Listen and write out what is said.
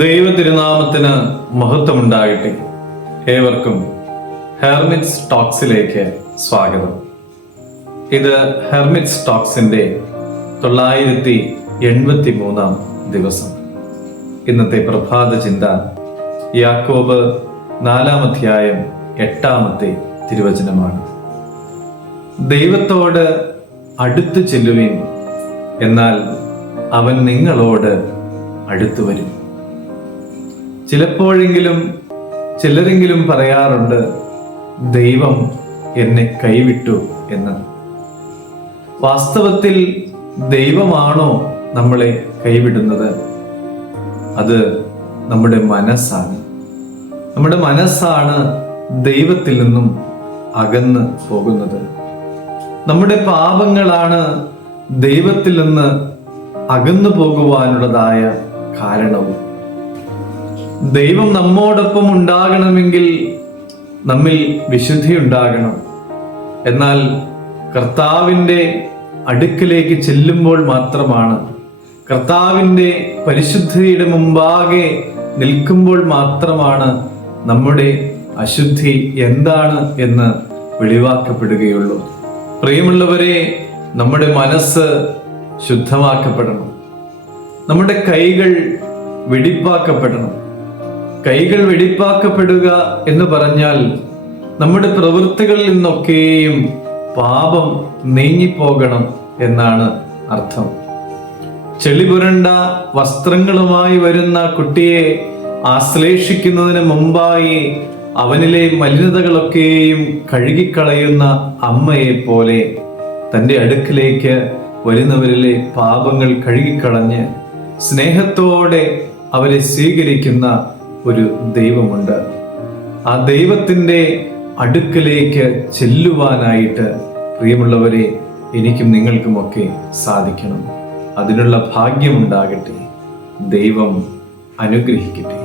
ദൈവ തിരുനാമത്തിന് മഹത്വമുണ്ടാകട്ടെ. ഏവർക്കും ഹെർമിറ്റ്സ് ടോക്സിലേക്ക് സ്വാഗതം. ഇത് ഹെർമിറ്റ്സ് ടോക്സിന്റെ 983 ദിവസം. ഇന്നത്തെ പ്രഭാത ചിന്ത യാക്കോബ് 4-ാം അധ്യായം 8-ാമത്തെ തിരുവചനമാണ്. ദൈവത്തോട് അടുത്തു ചെല്ലുവിൻ, എന്നാൽ അവൻ നിങ്ങളോട് അടുത്തു വരും. ചിലരെങ്കിലും പറയാറുണ്ട്, ദൈവം എന്നെ കൈവിട്ടു എന്ന്. വാസ്തവത്തിൽ ദൈവമാണോ നമ്മളെ കൈവിടുന്നത്? അത് നമ്മുടെ മനസ്സാണ്. നമ്മുടെ മനസ്സാണ് ദൈവത്തിൽ നിന്നും അകന്ന് പോകുന്നത്. നമ്മുടെ പാപങ്ങളാണ് ദൈവത്തിൽ നിന്ന് അകന്നു പോകുവാനുള്ളതായ കാരണവും. ദൈവം നമ്മോടൊപ്പം ഉണ്ടാകണമെങ്കിൽ നമ്മിൽ വിശുദ്ധി ഉണ്ടാകണം. എന്നാൽ കർത്താവിൻ്റെ അടുക്കിലേക്ക് ചെല്ലുമ്പോൾ മാത്രമാണ്, കർത്താവിൻ്റെ പരിശുദ്ധിയുടെ മുമ്പാകെ നിൽക്കുമ്പോൾ മാത്രമാണ് നമ്മുടെ അശുദ്ധി എന്താണ് എന്ന് വെളിവാക്കപ്പെടുകയുള്ളൂ. പ്രിയമുള്ളവരെ, നമ്മുടെ മനസ്സ് ശുദ്ധമാക്കപ്പെടണം. നമ്മുടെ കൈകൾ വെടിപ്പാക്കപ്പെടണം. കൈകൾ വെടിപ്പാക്കപ്പെടുക എന്ന് പറഞ്ഞാൽ നമ്മുടെ പ്രവൃത്തികളിൽ നിന്നൊക്കെയും പാപം നീങ്ങിപ്പോകണം എന്നാണ് അർത്ഥം. ചെളി പുരണ്ട വസ്ത്രങ്ങളുമായി വരുന്ന കുട്ടിയെ ആശ്ലേഷിക്കുന്നതിന് മുമ്പായി അവനിലെ മലിനതകളൊക്കെയും കഴുകിക്കളയുന്ന അമ്മയെ പോലെ തൻ്റെ അടുക്കിലേക്ക് വരുന്നവരിലെ പാപങ്ങൾ കഴുകിക്കളഞ്ഞ് സ്നേഹത്തോടെ അവരെ സ്വീകരിക്കുന്ന ഒരു ദൈവമുണ്ട്. ആ ദൈവത്തിൻ്റെ അടുക്കലേക്ക് ചെല്ലുവാനായിട്ട് പ്രിയമുള്ളവരെ, എനിക്കും നിങ്ങൾക്കുമൊക്കെ സാധിക്കണം. അതിനുള്ള ഭാഗ്യമുണ്ടാകട്ടെ. ദൈവം അനുഗ്രഹിക്കട്ടെ.